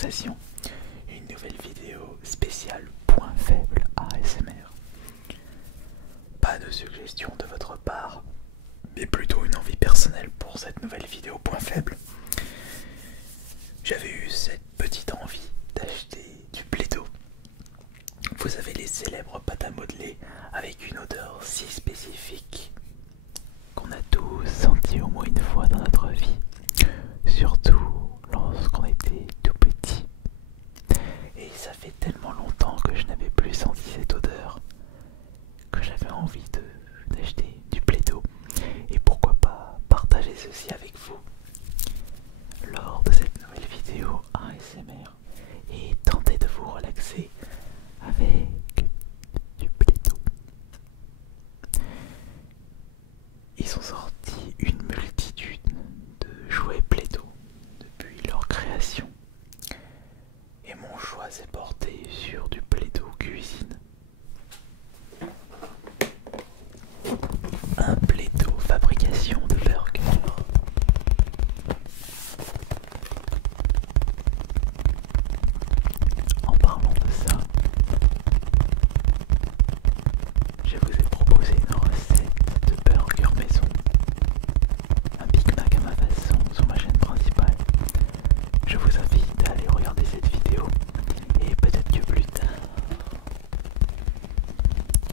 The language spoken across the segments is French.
relaxation, une nouvelle vidéo spéciale point faible ASMR. Pas de suggestion de votre part, mais plutôt une envie personnelle pour cette nouvelle vidéo point faible. J'avais eu cette petite envie d'acheter du Play-Doh. Vous savez, les célèbres pâtes à modeler avec une odeur si spécifique qu'on a tous senti au moins une fois dans notre vie, surtout lorsqu'on était tout petit. Et ça fait tellement longtemps que je n'avais plus senti cette odeur que j'avais envie d'acheter du Play-Doh. Et pourquoi pas partager ceci avec vous lors de cette nouvelle vidéo ASMR et tenter de vous relaxer avec du Play-Doh. Ils ont sorti une multitude de jouets Play-Doh depuis leur création. Et mon choix s'est porté sur du Play-Doh cuisine. Un Play-Doh fabrication de burgers. En parlant de ça, je vous ai proposé une recette de burger maison. Un Big Mac à ma façon sur ma chaîne principale. Je vous invite à aller regarder cette vidéo et peut-être que plus tard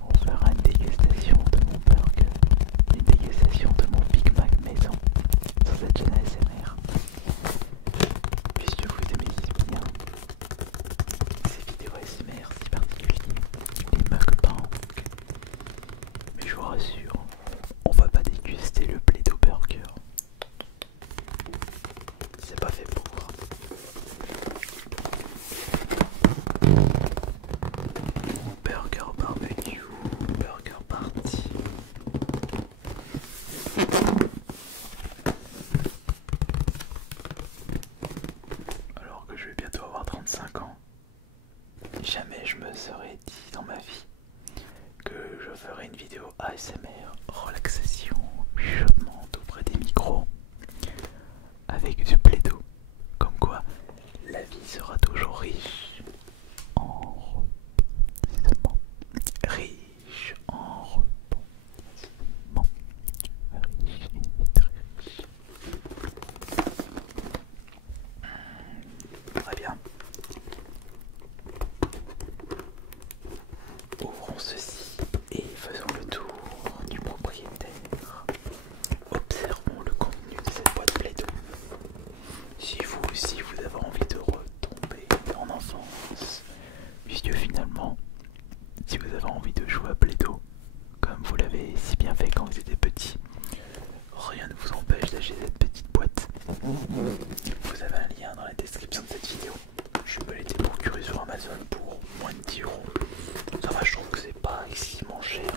on fera une dégustation de mon burger, une dégustation de mon Big Mac maison sur cette chaîne ASMR. Puisque vous aimez bien ces vidéos ASMR si particulières, les mukbangs. Mais je vous rassure, on va pas déguster le Play-Doh burger. C'est pas fait pour. Burger barbecue, burger party. Alors que je vais bientôt avoir 35 ans, jamais je me serais dit dans ma vie que je ferais une vidéo ASMR, relaxation, chuchotement auprès des micros, avec du Play-Doh. Comme quoi, la vie sera toujours riche en rebondissements. Riche en rebondissements. Riche et très riche. Très bien. Ouvrons ceci et faisons le tour du propriétaire. Observons le contenu de cette boîte Play-Doh. Si vous aussi vous avez envie de retomber en enfance, puisque finalement, si vous avez envie de jouer à Play-Doh, comme vous l'avez si bien fait quand vous étiez petit, rien ne vous empêche d'acheter cette petite boîte. Vous avez un lien dans la description de cette vidéo. Je peux l'été procurer sur Amazon pour moins de 10 euros. Ça va, je trouve que c'est pas excessivement cher.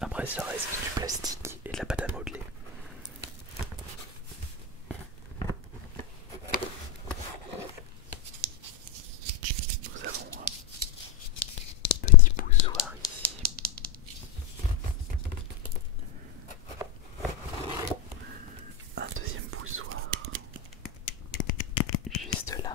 Après, ça reste du plastique et de la pâte à modeler. Nous avons un petit poussoir ici. Un deuxième poussoir juste là.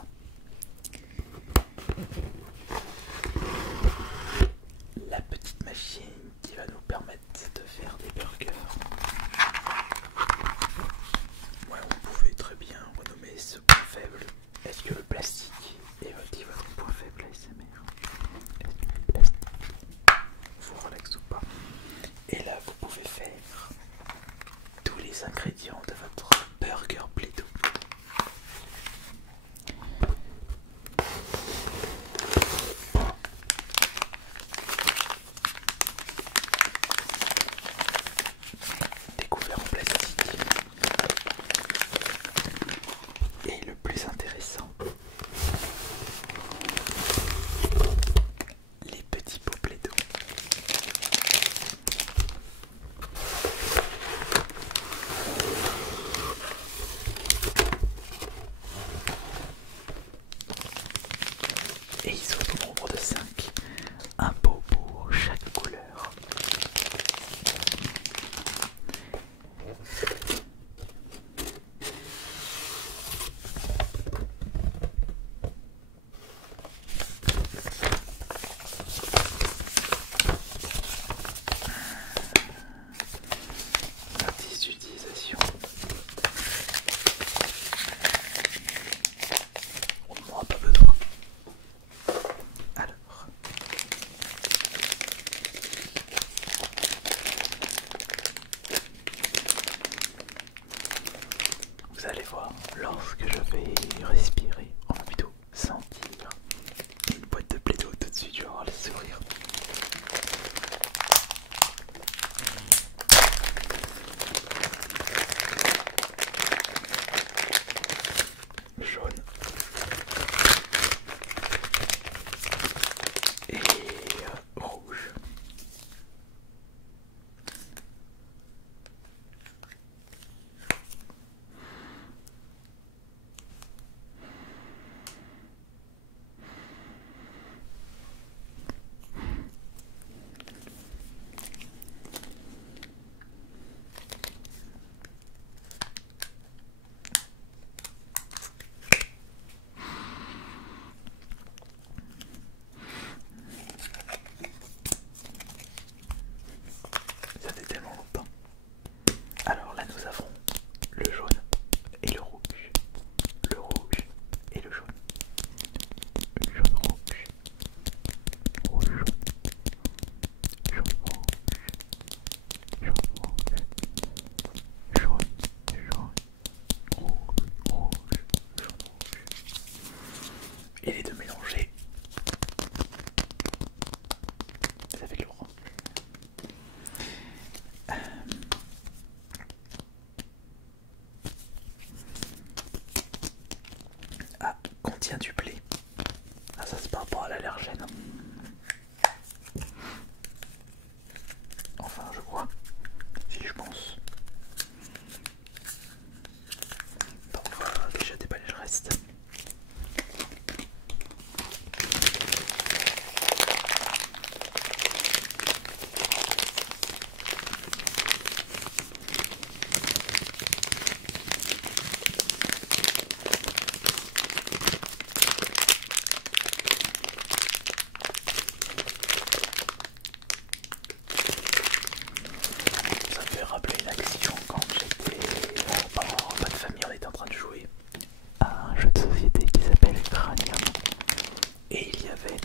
et il y avait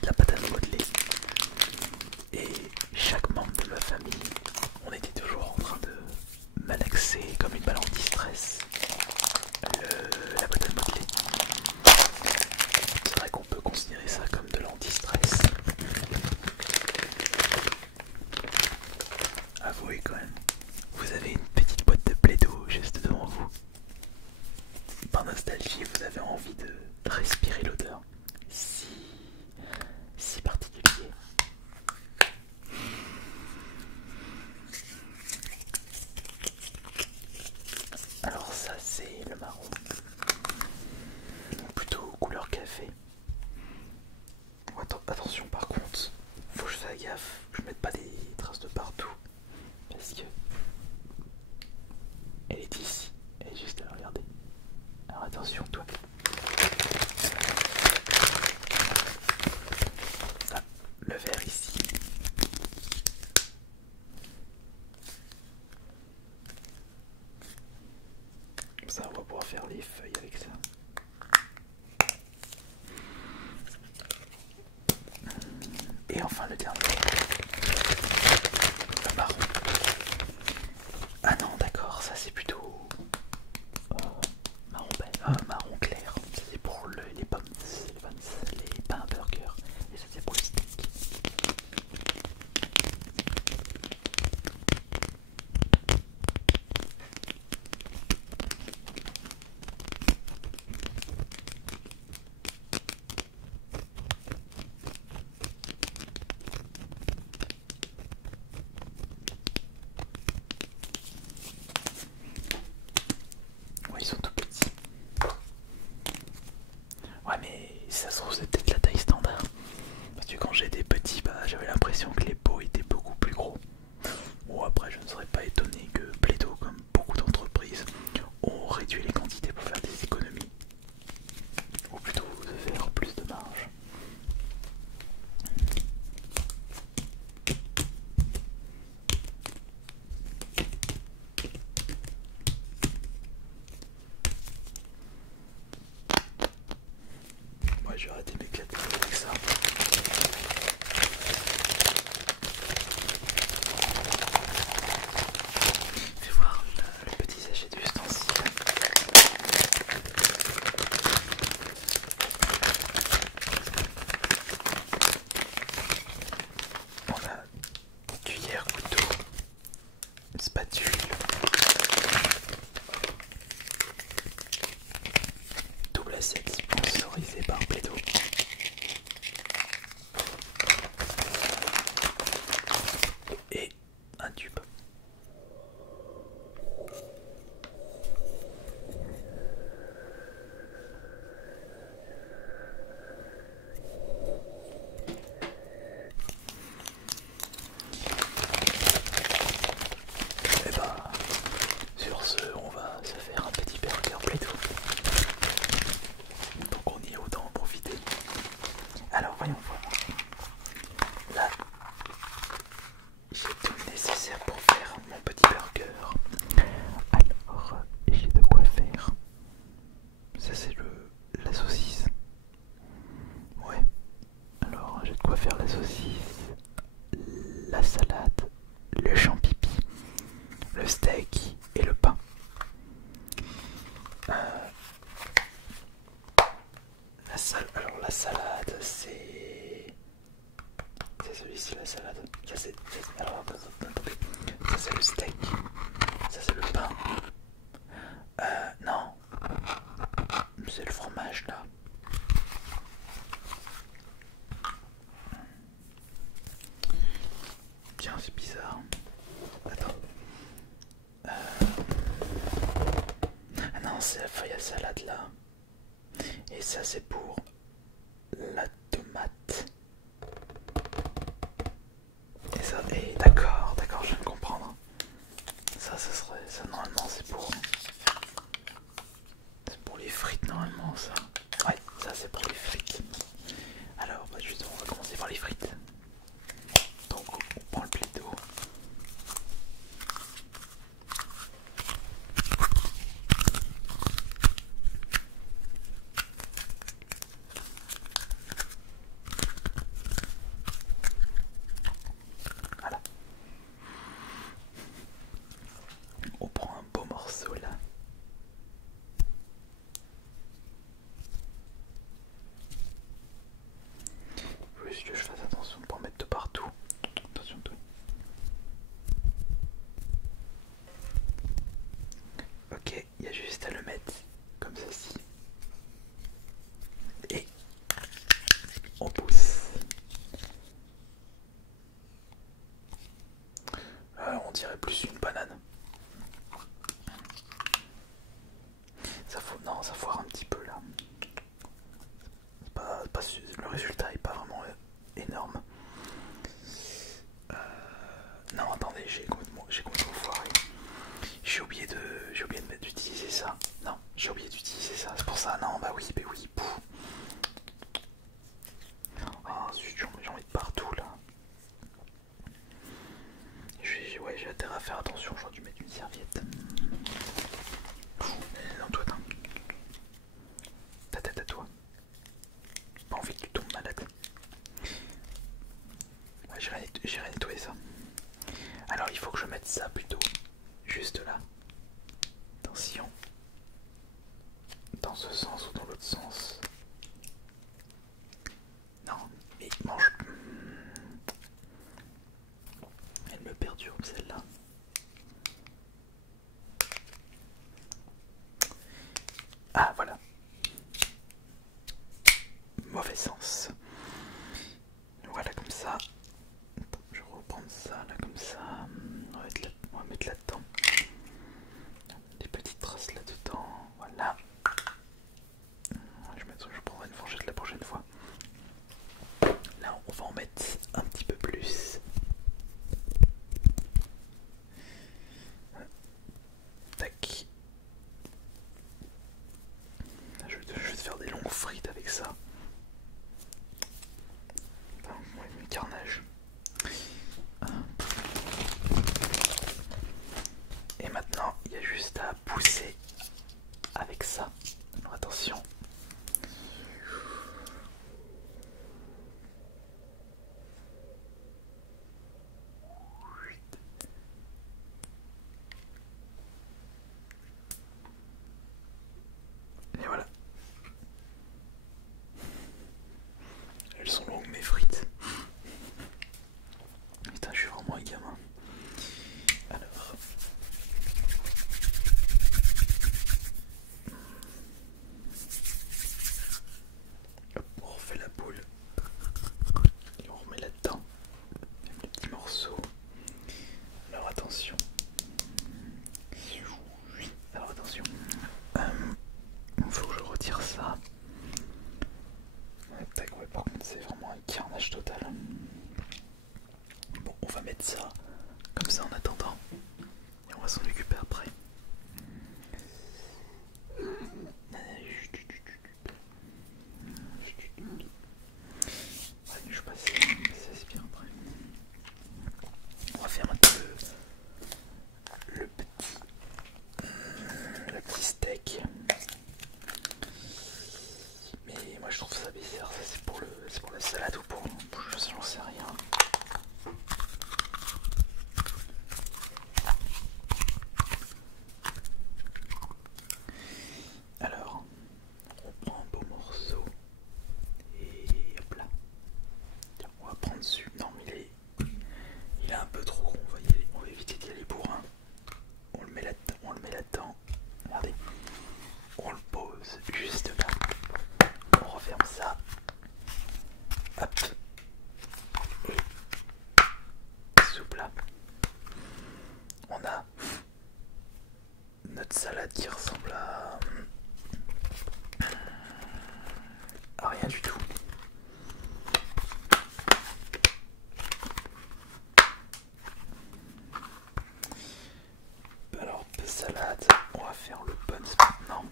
de la pâte à modeler. Et chaque membre de ma famille, on était toujours en train de malaxer comme une balle anti-stress la pâte à modeler. C'est vrai qu'on peut considérer ça comme de l'anti-stress. Avouez quand même, vous avez une petite boîte de Play-Doh juste devant vous. Par nostalgie, vous avez envie de respirer l'odeur si particulier. Alors ça c'est le marron, plutôt couleur café. Attention par contre, faut que je fasse gaffe, que je mette pas des traces de partout, parce que elle est ici, elle est juste là, regardez. Alors attention toi. Ah, le verre ici. Ça, on va pouvoir faire les feuilles avec ça. Et enfin le dernier, le marron. Ah non, d'accord, ça c'est plutôt marron clair. Ça c'est pour les pommes, les pains burgers. Et ça c'est pour le steak. Ouais, ils sont tout petits. Ouais, mais ça se trouve c'est peut-être la taille standard. Parce que quand j'étais petit, j'avais l'impression que les pots étaient beaucoup plus gros. Bon, après, je ne serais pas étonné que Play-Doh, comme beaucoup d'entreprises, ont réduit les quantités pour faire des économies. Ou plutôt de faire plus de marge. Moi, j'ai arrêté m'éclater avec ça. Fais voir le petit sachet d'ustensiles. On a cuillère, couteau, spatule, double assiette sponsorisée par Play-Doh. Et un tube. Et sur ce, on va se faire un petit burger Play-Doh. Donc on y est, autant en profiter. Alors voyons voir. Là, j'ai tout le nécessaire pour faire mon petit burger. Alors, j'ai de quoi faire. Ça c'est la saucisse. Ouais. Alors, j'ai de quoi faire la saucisse, la salade, le champipi, le steak et le pain. Alors la salade c'est celui-ci, la salade. Alors attendez. Ça c'est le steak. Ça c'est le pain. Non. C'est le fromage là. Tiens, c'est bizarre. Attends. Ah non, c'est la feuille à salade là. Et ça c'est pour la tomate. Et ça, d'accord, je viens de comprendre. Ça normalement c'est pour les frites normalement ça. Ouais, le résultat est pas vraiment énorme. Non, attendez, j'ai complètement foiré. J'ai oublié d'utiliser ça. Non, j'ai oublié d'utiliser ça. C'est pour ça. Non, bah oui. Pouf. Ah, zut, j'en mets de partout là. Ouais, j'ai intérêt à faire attention. J'aurais dû mettre une serviette. Non, toi, ta tête à toi. Pas envie que tu tombes malade. Ouais, j'irai nettoyer ça. Alors, il faut que je mette ça plutôt juste là. Attention. Dans ce sens ou dans l'autre sens. Non, mais mange. Elle me perturbe celle-là. Ah, voilà. Mauvais sens. Voilà, comme ça. Attends, je vais reprendre ça là, comme ça. On va mettre là-dedans. Des petites traces là-dedans. Voilà. Je prendrai une fourchette la prochaine fois. Là, on va en mettre un petit peu plus. Tac. Je vais te faire des longues frites avec ça. Ouais, mais carnage. Et maintenant, il y a juste à pousser avec ça. Alors attention. Et voilà. Elles sont longues mes frites. Putain, je suis vraiment un gamin. Alors. Hop, on refait la boule. Et on remet là-dedans. Même les petits morceaux. Alors attention. Alors attention. Il faut que je retire ça. Tac, ouais, par contre c'est vraiment un carnage total. Bon, on va mettre ça comme ça en attendant. Et on va s'en occuper après. Ouais, je passe, c'est bien après. On va faire maintenant le petit steak. Mais moi je trouve ça bizarre, ça c'est pour la salade ou pour j'en sais rien. Alors, on prend un beau morceau et hop là. Tiens, on va prendre dessus. Non, mais il est un peu trop gros, on va éviter d'y aller pour un. On le met là-dedans. Regardez. On le pose juste là. On referme ça. Hop. Et soupe là. On a notre salade qui ressemble à rien du tout. Alors, de salade, on va faire le buns maintenant.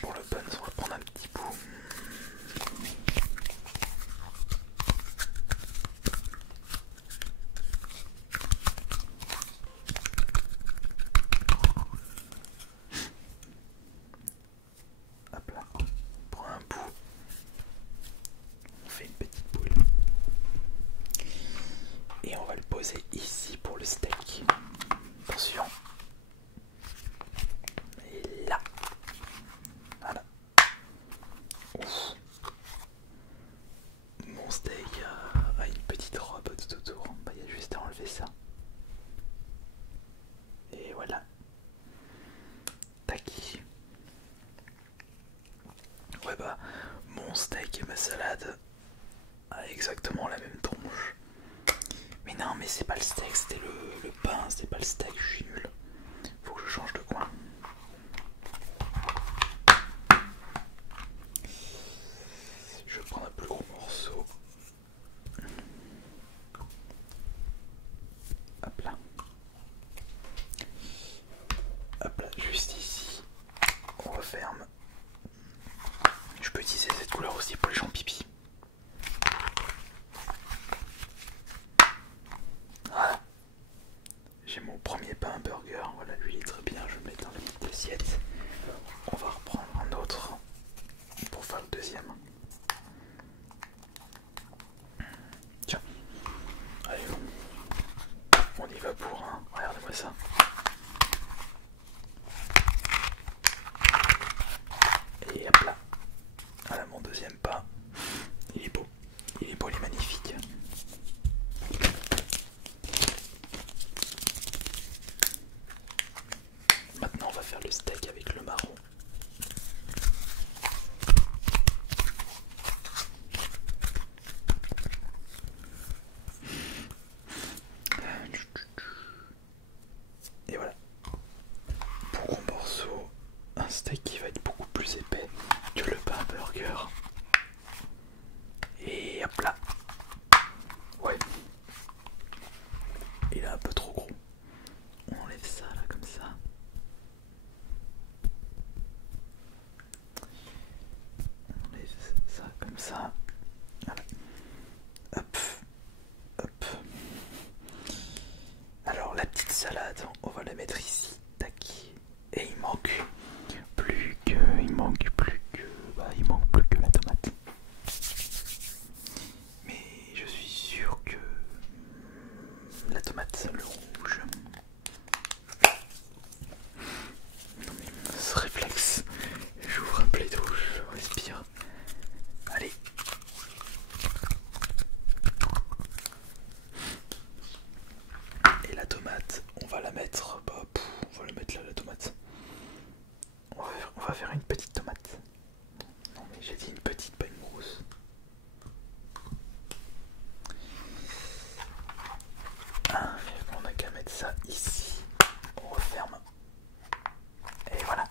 Pour le buns, on va prendre un petit bout. steak avec le marron. Et voilà. Pour gros morceau, un steak qui va être beaucoup plus épais que le pain burger. Et hop là. Ouais. Il est un peu trop gros. On enlève ça là comme ça. On enlève ça comme ça. Voilà. Hop. Hop. Alors la petite salade, on va la mettre ici. Tac. Et il manque plus que la tomate. Mais je suis sûr que la tomate, le rouge. Non mais ce réflexe, j'ouvre un plaido, je respire. Allez. Et la tomate, on va la mettre, on va la mettre là la tomate. On va faire une petite tomate. Non mais j'ai dit une petite, pas une grosse. On a qu'à mettre ça ici. On referme. Et voilà.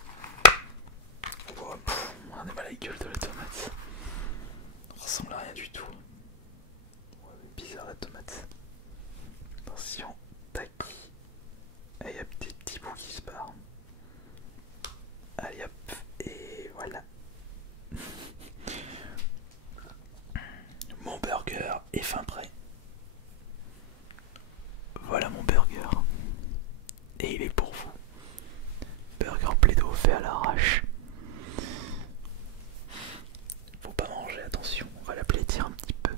Oh, on a mal à la gueule de la tomate. Ça ressemble à rien du tout. Ouais, bizarre la tomate. Attention. Tac. Et il y a des petits bouts qui se barrent. Allez hop. Et voilà. Mon burger est fin prêt. Voilà mon burger. Et il est pour vous. Burger Plaido fait à l'arrache. Faut pas manger, attention, on va l'applaudir un petit peu.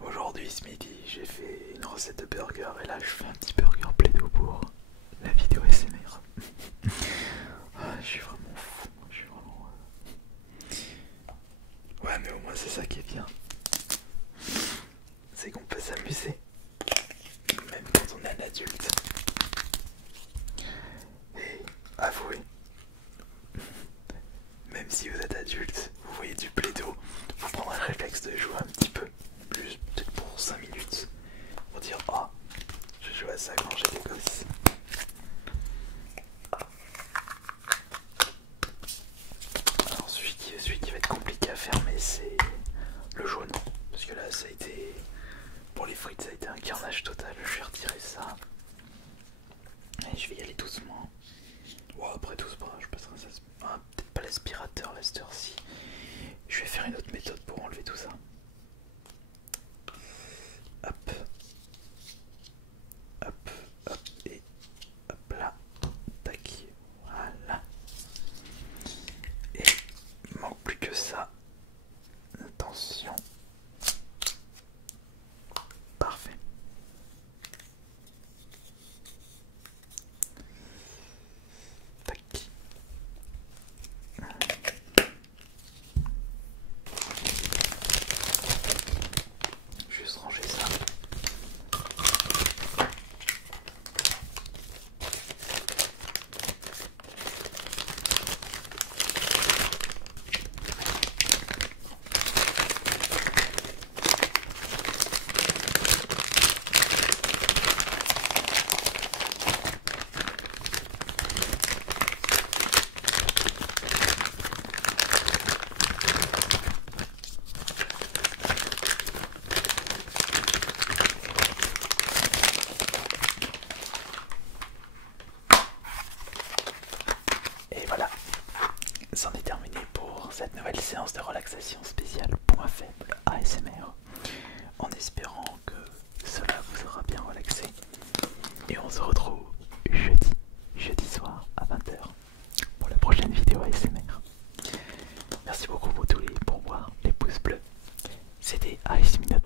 Aujourd'hui ce midi j'ai fait une recette de burger et là je fais un petit burger Plaido pour la vidéo SMR. Je suis vraiment fou, je suis vraiment... Ouais mais au moins c'est ça qui est bien. C'est qu'on peut s'amuser, même quand on est un adulte. Et avouez, même si vous êtes adulte, vous voyez du Plaido, vous prendrez le réflexe de jouer un petit peu, plus peut-être pour 5 minutes, pour dire « Oh, je jouais à ça quand j'étais gosse ». Alors celui qui va être compliqué à fermer, c'est le jaune, parce que là ça a été, pour les frites ça a été un carnage total. Je vais retirer ça et je vais y aller doucement. Ouais, après tout ça, je passerai ça, peut-être pas l'aspirateur à cette heure-ci. Je vais faire une autre méthode pour enlever tout ça. Hop, hop, hop et hop là, tac, voilà. Et il manque plus que ça. Attention. Parfait. Tac. Juste ranger ça. C'en est terminé pour cette nouvelle séance de relaxation spéciale point faible ASMR, en espérant que cela vous aura bien relaxé. Et on se retrouve jeudi soir à 20 h pour la prochaine vidéo ASMR. Merci beaucoup pour tous les pourboires, les pouces bleus. C'était AS Minot